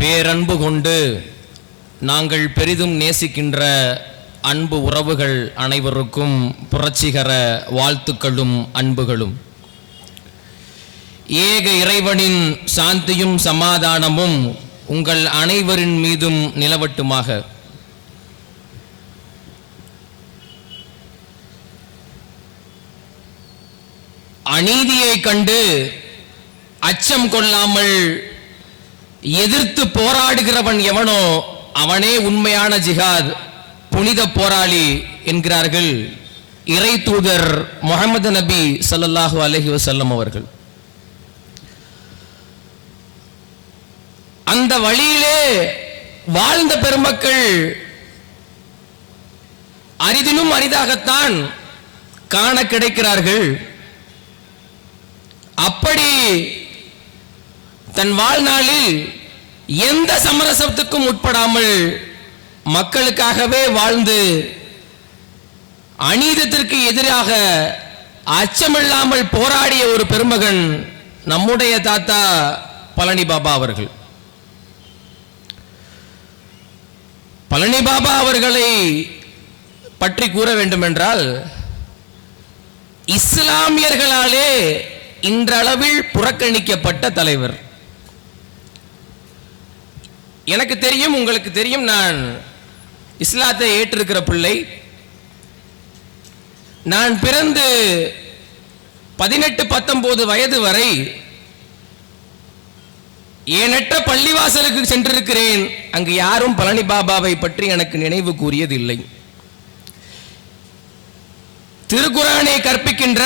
பேரன்பு கொண்டு நாங்கள் பெரிதும் நேசிக்கின்ற அன்பு உறவுகள் அனைவருக்கும் புரட்சிகர வாழ்த்துக்களும் அன்புகளும். ஏக இறைவனின் சாந்தியும் சமாதானமும் உங்கள் அனைவரின் மீதும் நிலவட்டுமாக. அநீதியை கண்டு அச்சம் கொள்ளாமல் எதிர்த்து போராடுகிறவன் எவனோ அவனே உண்மையான ஜிஹாத், புனித போராளி என்கிறார்கள் இறை தூதர் முஹம்மது நபி ஸல்லல்லாஹு அலைஹி வஸல்லம் அவர்கள். அந்த வழியிலே வாழ்ந்த பெருமக்கள் அரிதினும் அரிதாகத்தான் காண கிடைக்கிறார்கள். அப்படி தன் வாழ்நாளில் எந்த சமரசத்துக்கும் உட்படாமல் மக்களுக்காகவே வாழ்ந்து அநீதத்திற்கு எதிராக அச்சமில்லாமல் போராடிய ஒரு பெருமகன் நம்முடைய தாத்தா பழனி பாபா அவர்கள். பழனி பாபா அவர்களை பற்றி கூற வேண்டும் என்றால், இஸ்லாமியர்களாலே இன்றளவில் புறக்கணிக்கப்பட்ட தலைவர். எனக்கு தெரியும், உங்களுக்கு தெரியும், நான் இஸ்லாத்தை ஏற்றிருக்கிற பிள்ளை. நான் பிறந்து 18-19 வயது வரை ஏனற்ற பள்ளிவாசலுக்கு சென்றிருக்கிறேன். அங்கு யாரும் பழனி பாபாவை பற்றி எனக்கு நினைவு கூறியதில்லை. திருக்குரானை கற்பிக்கின்ற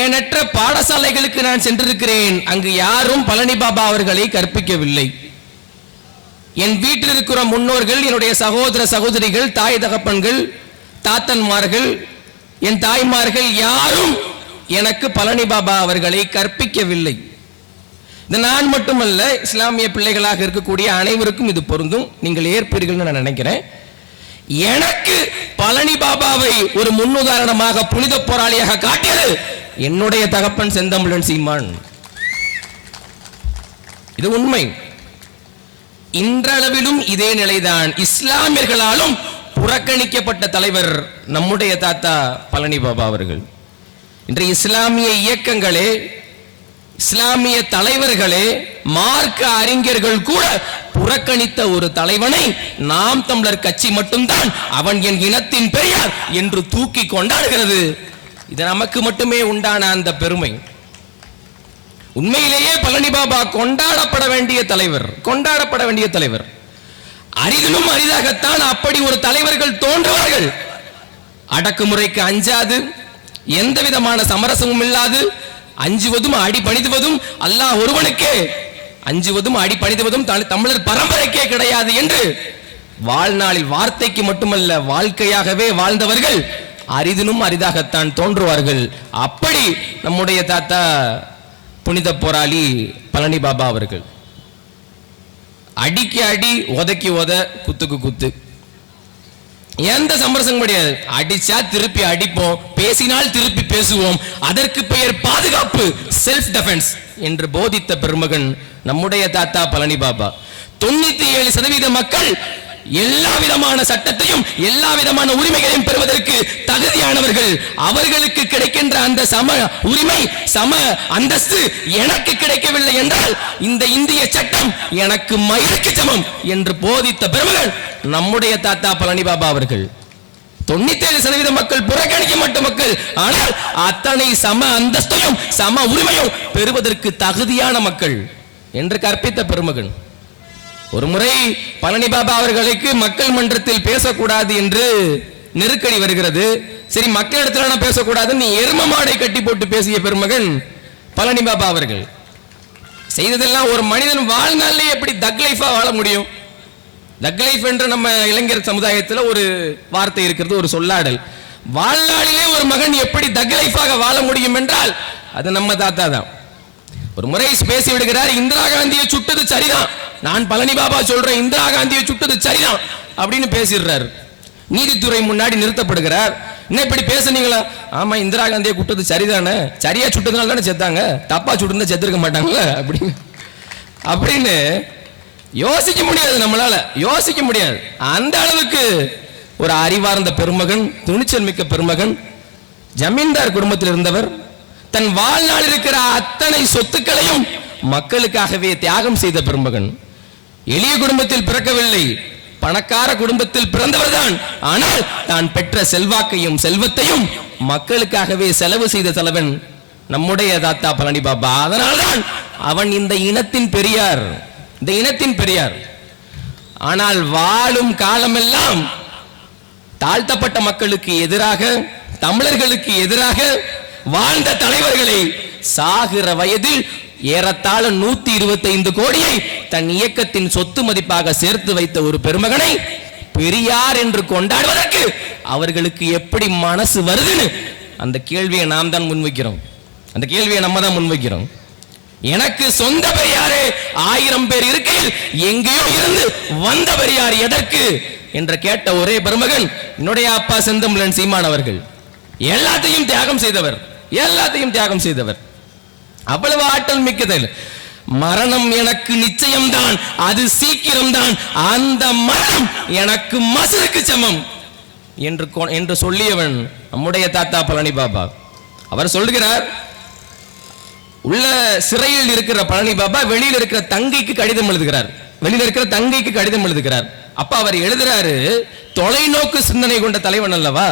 ஏனற்ற பாடசாலைகளுக்கு நான் சென்றிருக்கிறேன். அங்கு யாரும் பழனி பாபா அவர்களை கற்பிக்கவில்லை. என் வீட்டில் இருக்கிற முன்னோர்கள், என்னுடைய சகோதர சகோதரிகள், தாய் தகப்பன்கள், தாத்தன்மார்கள், என் தாய்மார்கள் யாரும் எனக்கு பழனி பாபா அவர்களை கற்பிக்கவில்லை. இது நான் மட்டுமல்ல, இஸ்லாமிய பிள்ளைகளாக இருக்கக்கூடிய அனைவருக்கும் இது பொருந்தும். நீங்கள் ஏற்பீர்கள் நான் நினைக்கிறேன். எனக்கு பழனி பாபாவை ஒரு முன்னுதாரணமாக புனித போராளியாக காட்டியது என்னுடைய தகப்பன் செந்தமிழன் சீமான். இது உண்மை. இன்றளவிலும் இதே நிலைதான். இஸ்லாமியர்களாலும் புறக்கணிக்கப்பட்ட தலைவர் நம்முடைய தாத்தா பழனி பாபா அவர்கள். இன்றைய இஸ்லாமிய இயக்கங்களே, இஸ்லாமிய தலைவர்களே, மார்க்க அறிஞர்கள் கூட புறக்கணித்த ஒரு தலைவனை நாம் தமிழர் கட்சி மட்டும்தான் அவன் என் இனத்தின் பெரியார் என்று தூக்கி கொண்டாடுகிறது. இது நமக்கு மட்டுமே உண்டான அந்த பெருமை. உண்மையிலேயே பழனி பாபா கொண்டாடப்பட வேண்டிய தலைவர், கொண்டாடப்பட வேண்டிய தலைவர். அரிதிலும் அரிதாகத்தான் அப்படி ஒரு தலைவர்கள் தோன்றுவார்கள். அடக்குமுறைக்கு அஞ்சாது, எந்த விதமான சமரசமும் இல்லாது, அஞ்சுவதும் அடிபணிதுவதும் அல்லாஹ் ஒருவனுக்கே, அஞ்சுவதும் அடிபணிதுவதும் தமிழர் பரம்பரைக்கே கிடையாது என்று வாழ்நாளில் வார்த்தைக்கு மட்டுமல்ல வாழ்க்கையாகவே வாழ்ந்தவர்கள் அரிதினும் அரிதாகத்தான் தோன்றுவார்கள். அப்படி நம்முடைய தாத்தா புனித போராளி பழனி பாபா அவர்கள். அடிக்கு அடி, உதைக்கு உத, குத்துக்கு குத்து, எந்த சமரசம் கிடையாது. அடிச்சா திருப்பி அடிப்போம், பேசினால் திருப்பி பேசுவோம். அதற்கு பெயர் பாதுகாப்பு, செல்ஃப் டிஃபென்ஸ் என்று போதித்த பெருமகன் நம்முடைய தாத்தா பழனி பாபா. 97% மக்கள் எல்லா விதமான சட்டத்தையும் எல்லா விதமான உரிமைகளையும் பெறுவதற்கு தகுதியானவர்கள். அவர்களுக்கு கிடைக்கின்ற அந்த சம உரிமை, சம அந்தஸ்து எனக்கு கிடைக்கவில்லை என்றால் இந்த இந்திய சட்டம் எனக்கு மயிருக்கு சமம் என்று போதித்த பெருமகன் நம்முடைய தாத்தா பழனி பாபா அவர்கள். 97% மக்கள் புறக்கணிக்கப்பட்ட மக்கள். ஆனால் அத்தனை சம அந்தஸ்தையும் சம உரிமையும் பெறுவதற்கு தகுதியான மக்கள் என்று கற்பித்த பெருமகன். ஒரு முறை பழனி பாபா அவர்களுக்கு மக்கள் மன்றத்தில் பேசக்கூடாது என்று நெருக்கடி வருகிறது. சரி, மக்களிடத்துல பேசக்கூடாது, நீ எரும மாடை கட்டி போட்டு பேசிய பெருமகன் பழனி பாபா அவர்கள். செய்ததெல்லாம் ஒரு மனிதன் வாழ்நாளிலே எப்படி தக் லைஃபா வாழ முடியும்? தக் லைஃப் என்று நம்ம இளைஞர் சமுதாயத்தில் ஒரு வார்த்தை இருக்கிறது, ஒரு சொல்லாடல். வாழ்நாளிலே ஒரு மகன் எப்படி தக் லைஃபாக வாழ முடியும் என்றால் அது நம்ம தாத்தா தான். ஒரு முறை பேசி விடுகிறார், இந்திரா காந்தியை சுட்டது சரிதான், நான் பழனி பாபா சொல்றேன், இந்திரா காந்தியை சுட்டது சரிதான் அப்படின்னு பேசிடுறாரு. நீதித்துறை முன்னாடி நிறுத்தப்படுகிறார். என்ன இப்படி பேசுனீங்களா? ஆமா, இந்திரா காந்தியை சுட்டது சரிதானே, சரியா சுட்டதுனால தானே செத்தாங்க, தப்பா சுட்டு செத்துருக்க மாட்டாங்களே அப்படின்னு யோசிக்க முடியாது, நம்மளால யோசிக்க முடியாது. அந்த அளவுக்கு ஒரு அறிவார்ந்த பெருமகன், துணிச்சல் மிக்க பெருமகன், ஜமீன்தார் குடும்பத்தில் இருந்தவர். தன் வாழ்நாள் இருக்கிற அத்தனை சொத்துக்களையும் மக்களுக்காகவே தியாகம் செய்த பெருமகன். எளிய குடும்பத்தில் பிறக்கவில்லை, பணக்கார குடும்பத்தில் பிறந்தவர் தான். ஆனால் தான் பெற்ற செல்வாக்கையும் செல்வத்தையும் மக்களுக்காகவே செலவு செய்த தலைவன் நம்முடைய தாத்தா பழனி பாபா. அதனால்தான் அவன் இந்த இனத்தின் பெரியார், இந்த இனத்தின் பெரியார். ஆனால் வாழும் காலமெல்லாம் தாழ்த்தப்பட்ட மக்களுக்கு எதிராக, தமிழர்களுக்கு எதிராக வாழ்ந்த தலைவர்களை சாகிற வயதில் ஏறத்தாழ 125 கோடியை தன் இயக்கத்தின் சொத்து மதிப்பாக சேர்த்து வைத்த ஒரு பெருமகனை பெரியார் என்று கொண்டாடுவதற்கு அவர்களுக்கு எப்படி மனசு வருதுன்னு அந்த கேள்வியை நாம் தான் முன்வைக்கிறோம். அந்த கேள்வியை நம்ம தான் முன்வைக்கிறோம். எனக்கு சொந்த பெரியாரே 1000 பேர் இருக்கையில் எங்கேயோ இருந்து வந்த பெரியார் எதற்கு என்று கேட்ட ஒரே பெருமகன் என்னுடைய அப்பா செந்தமிழன் சீமான் அவர்கள். எல்லாத்தையும் தியாகம் செய்தவர், எல்லாத்தையும் தியாகம் செய்தவர். அவ்வளவு ஆற்றல் மிக்கதில் மரணம் எனக்கு நிச்சயம்தான், அது சீக்கிரம்தான், அந்த மரணம் எனக்கு மசுருக்கு சமம் என்று சொல்லியவன் நம்முடைய தாத்தா பழனி பாபா. அவர் சொல்கிறார், உள்ள சிறையில் இருக்கிற பழனி பாபா வெளியில் இருக்கிற தங்கைக்கு கடிதம் எழுதுகிறார். வெளியில் இருக்கிற தங்கைக்கு கடிதம் எழுதுகிறார். அப்ப அவர் எழுதுறாரு, தொலைநோக்கு சிந்தனை கொண்ட தலைவன் அல்லவா.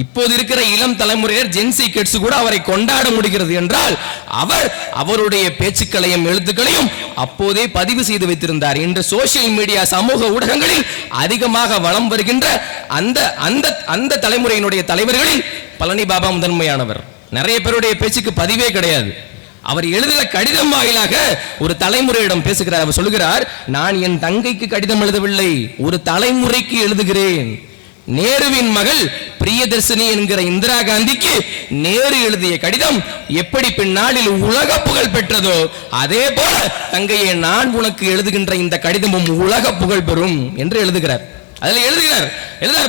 இப்போது இருக்கிற இளம் தலைமுறையர் ஜென்சி கிட்ஸ் கூட அவரை கொண்டாட முடிகிறது என்றால் அவர் அவருடைய பேச்சுக்களையும் எழுத்துக்களையும் அப்போதே பதிவு செய்து வைத்திருந்தார். இன்று சோசியல் மீடியா, சமூக ஊடகங்களில் அதிகமாக வலம் வருகின்ற அந்த தலைமுறையினுடைய தலைவர்களில் பழனி பாபா முதன்மையானவர். நிறைய பேருடைய பேச்சுக்கு பதிவே கிடையாது. அவர் எழுதிய கடிதம் வாயிலாக ஒரு தலைமுறையிடம் பேசுகிறார். அவர் சொல்லுகிறார், நான் என் தங்கைக்கு கடிதம் எழுதவில்லை, ஒரு தலைமுறைக்கு எழுதுகிறேன். நேருவின் மகள் பிரியதர்ஷினி என்கிற இந்திரா காந்திக்கு நேரு எழுதிய கடிதம் எப்படி பின்னாளில் உலக புகழ் பெற்றதோ அதே போல தங்கையை நான் உனக்கு எழுதுகின்ற இந்த கடிதமும் உலக புகழ் பெறும் என்று எழுதுகிறார். அதுல எழுதுகிறார்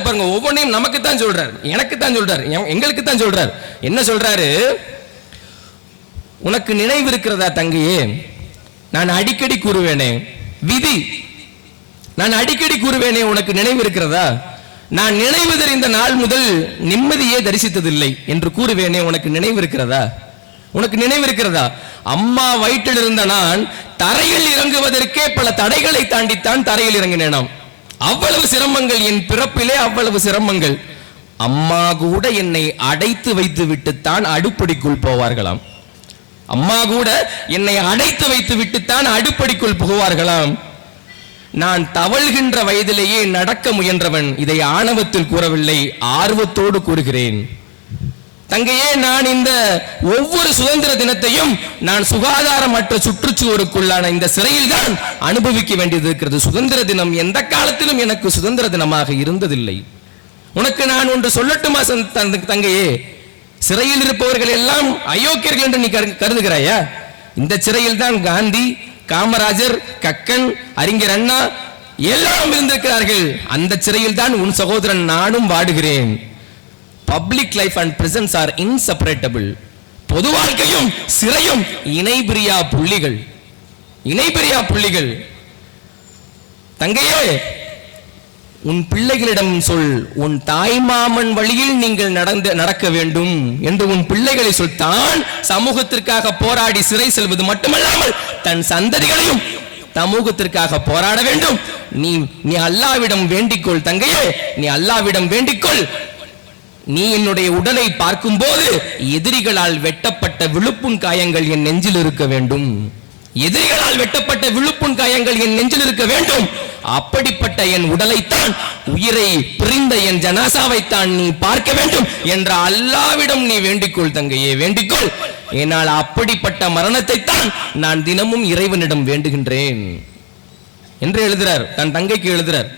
பாருங்க, ஒவ்வொன்றையும் நமக்கு தான் சொல்றார், எனக்கு தான் சொல்றார், எங்களுக்கு தான் சொல்றார். என்ன சொல்றாரு, உனக்கு நினைவு இருக்கிறதா தங்கையே, நான் அடிக்கடி கூறுவேனே விதி, நான் அடிக்கடி கூறுவேனே உனக்கு நினைவு இருக்கிறதா, நான் நினைவு தெரிந்த நாள் முதல் நிம்மதியே தரிசித்ததில்லை என்று கூறுவேனே உனக்கு நினைவு இருக்கிறதா, உனக்கு நினைவு இருக்கிறதா. அம்மா வயிற்றில் இருந்த நான் தரையில் இறங்குவதற்கே பல தடைகளை தாண்டித்தான் தரையில் இறங்கினேனாம். அவ்வளவு சிரமங்கள் என் பிறப்பிலே, அவ்வளவு சிரமங்கள். அம்மா கூட என்னை அடைத்து வைத்து விட்டுத்தான் அடுப்படிக்குள் போவார்களாம். அம்மா கூட என்னை அடைத்து வைத்து விட்டுத்தான் அடுப்படிக்குள் புகுவார்களாம். நான் தவழ்கின்ற வயதிலேயே நடக்க முயன்றவன். இதை ஆணவத்தில் கூறவில்லை, ஆர்வத்தோடு கூறுகிறேன். தங்கையே, நான் இந்த ஒவ்வொரு சுதந்திர தினத்தையும் நான் சுகாதாரமற்ற சுற்றுச்சுவருக்குள்ளான இந்த சிறையில் தான் அனுபவிக்க வேண்டியது இருக்கிறது. சுதந்திர தினம் எந்த காலத்திலும் எனக்கு சுதந்திர தினமாக இருந்ததில்லை. உனக்கு நான் ஒன்று சொல்லட்டுமா தங்கையே, சிறையில் இருப்பவர்கள் எல்லாம் அயோக்கியர்கள் என்று நீ கருதுகிறாயா? இந்த சிறையில் தான் காந்தி, காமராஜர், கக்கன், அறிஞர் அண்ணா எல்லாரும் இருந்திருக்கிறார்கள். அந்த சிறையில் தான் உன் சகோதரன் நானும் வாடுகிறேன். Public life and prisons are inseparable. பொது வாழ்க்கையும் சிறையும் இணைபிரியா புள்ளிகள், இணைபிரியா புள்ளிகள். தங்கையே, உன் பிள்ளைகளிடம் சொல், உன் தாய்மாமன் வழியில் நீங்கள் நடக்க வேண்டும் என்று உன் பிள்ளைகளை சொல். தான் சமூகத்திற்காக போராடி சிறை செல்வது மட்டுமல்லாமல் தன் சந்ததிகளையும் சமூகத்திற்காக போராட வேண்டும். நீ அல்லாவிடம் வேண்டிக்கொள் தங்கையே, நீ அல்லாவிடம் வேண்டிக்கொள். நீ என்னுடைய உடலை பார்க்கும் போது எதிரிகளால் வெட்டப்பட்ட விழுப்புண் காயங்கள் என் நெஞ்சில் இருக்க வேண்டும். எதிரிகளால் வெட்டப்பட்ட விழுப்புண் காயங்கள் என் நெஞ்சில் இருக்க வேண்டும். அப்படிப்பட்ட என் உடலைத்தான், உயிரை பிரிந்த என் ஜனாசாவைத்தான் நீ பார்க்க வேண்டும் என்ற அல்லாவிடம் நீ வேண்டிக்கொள் தங்கையே, வேண்டிக்கொள். என்னால் அப்படிப்பட்ட மரணத்தை தான் நான் தினமும் இறைவனிடம் வேண்டுகின்றேன் என்று எழுதுறார். தன் தங்கைக்கு எழுதுறார்.